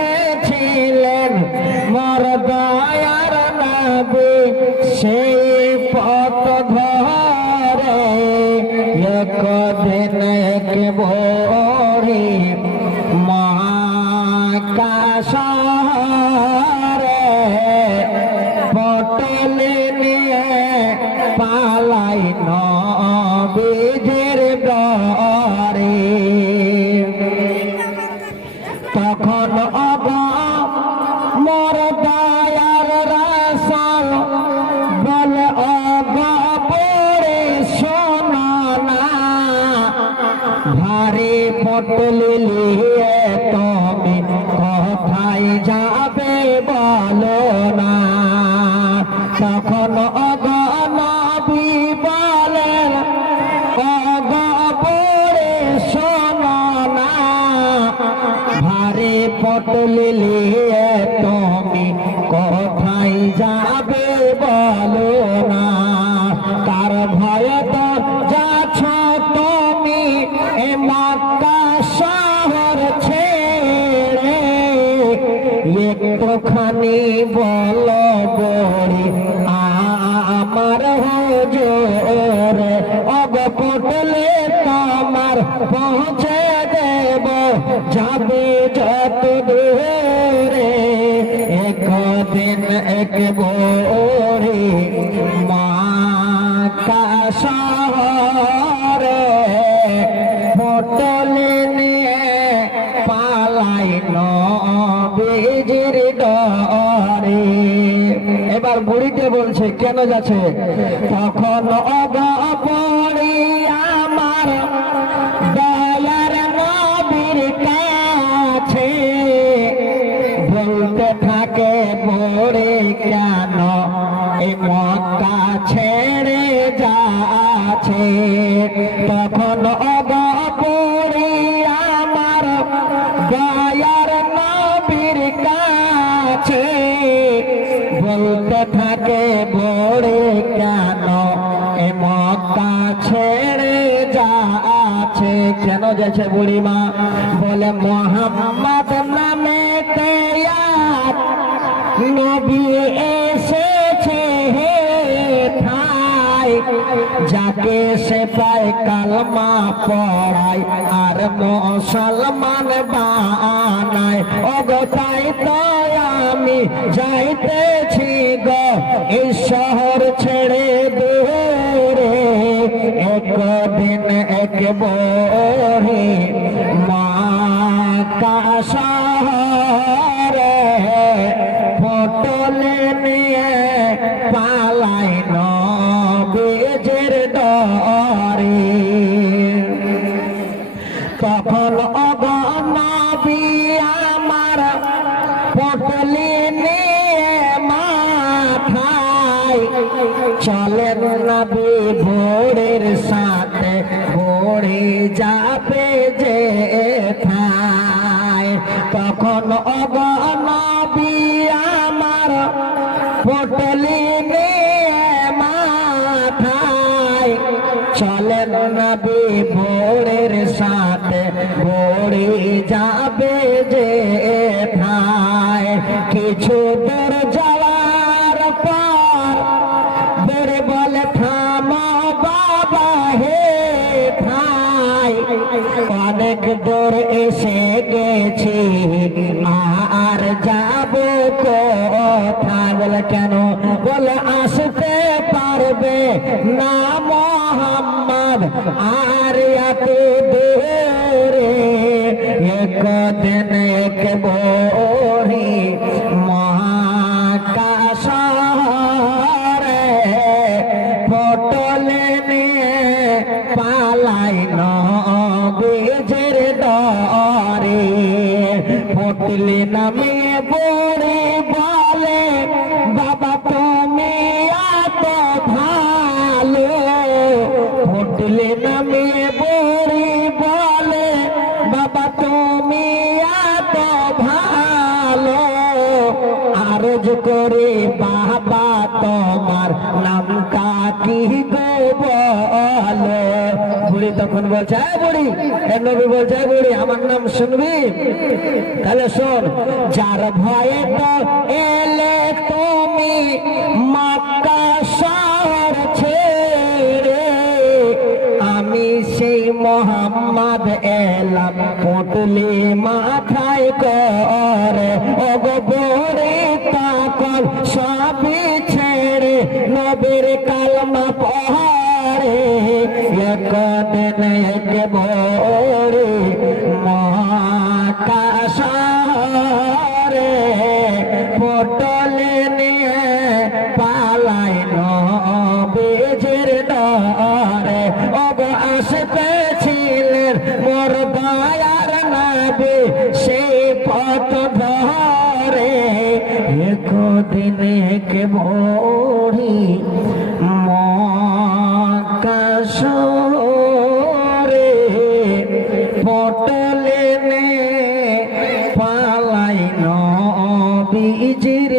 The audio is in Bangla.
আসতেছিলেন মোর দয়ার নবী সেই পথ ধরে একদিন এক ভোরে মহাকাশরে পটলে নিয়ে পালাই নবীজির ডরে। তখন মোর দয়ার রাসূল বলে পড়ে শোনো না, ভারী পটলি নিয়ে তুমি কোথায় যাবে বলো না। তখন নবী বলেন পড়ে শোনো না, ভারী পটলি নিয়ে তুমি কোথায় যাবে বলো না। তার ভয়ে তো যাচ্ছ তুমি এ মক্কা শহর ছেড়ে, একটুখানি বলো বড়ি আমার হুজুর পটলে তোমার পৌঁছে দেব যাবে যত দূরে। একদিন এক ভোরে মহাকাশরে পটলে নিয়ে পালাই নবীজির ডরে। এবার বুড়িতে বলছে কেন যাচ্ছে? তখন পড়ি আমার দয়ার নবীর কাছে বলতে থাকে পড়ে কেন এই মক্কা ছেড়ে যাচ্ছে। তখন পড়ি আমার দয়ার নবীর কাছে বলতে থাকে পড়ে কেন এই মক্কা ছেড়ে যাচ্ছে। কেন যাচ্ছে বুড়িমা? বলে মুহাম্মদ নামে তেয়ার নবী এসেছে হে ঠাই, যাকে সে পায় কালমা পড়ায় আর মুসলমান বানায়। ওগো তাই তো আমি যাইতেছি গো এই শহর ছেড়ে দূরে। একদিন এক ভোরে মহাকাশরে পটলে নিয়ে পালাই নবীজির ডরে। তখন নবী আমার পটলি নিয়ে মাথায় চলেন নবী ভোরের সাথে ভোরে যাবে যে ঠায়। তখন নবী আমার পটলি নিয়ে মাথায় চলেন নবী ভোরের সাথে ভোরে যাবে যে ঠায়। কিছু দূর যাওয়ার পর বেড়ে বলে থামো বাবা হে ঠাই, অনেক দূর এসে গেছি আর যাব কোথায়? বলে কেন? বলে আসতে পারবে না মুহাম্মদ আর এত দূরে। একদিন কে বড়ি মহাকাশরে পটলে নিয়ে পালাই নবীজের ডরে পটলে নামে বড়ি বলে বাবা তুমি এত ভালো পটলে নামে বড়ি বলে বাবা তুমি এত ভালো আরজ করে বাবা তোমার নামটা কি গো বলো বুড়ি তখন বলছে বুড়ি নবী বলছে বুড়ি আমার নাম শুনবি তাহলে শোন যার ভয়ে তো এলে তুমি মক্কা শহর ছেড়ে আমি সেই মোহাম্মদ এলাম পুটলি মাথায় করে ওগো বড়ি তখন সবই ছেড়ে নবীর কালমা পড়ে একদিন এক বড়ি মহাকাশরে পটলে নিয়ে পালাই নবীজের ডরে ওগো আসতেছিলেন মোর দয়ার নবী সেই পথ ধরে একদিন এক বড়ি মহাকাশরে পটলে নে পালাই নবীজির